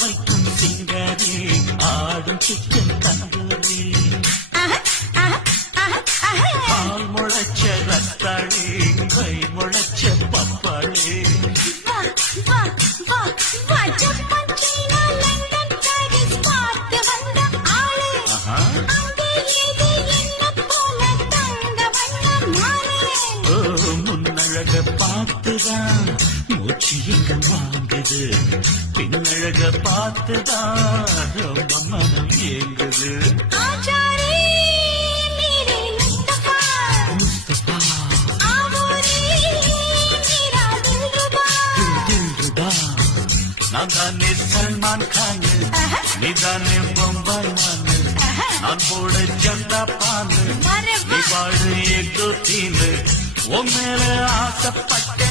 வைக்கும் சிங்காரி ஆடும் சிக்கன் தந்தூரி பால் முளைச்ச ரத்தாளி கை முளைச்ச பப்பாளி முன்னழக பார்த்துதான் மூச்சு எங்க வாங்குது பின்னழக பார்த்துதான் ரொம்ப மனம் ஏங்குது நான் தானே சல்மான் கான் நீ தானே பொம்பாய் மானு நான் போட ஜந்தா பானு நீ பாடு ஏதோ தீனு உன் மேல ஆசைப்பட்ட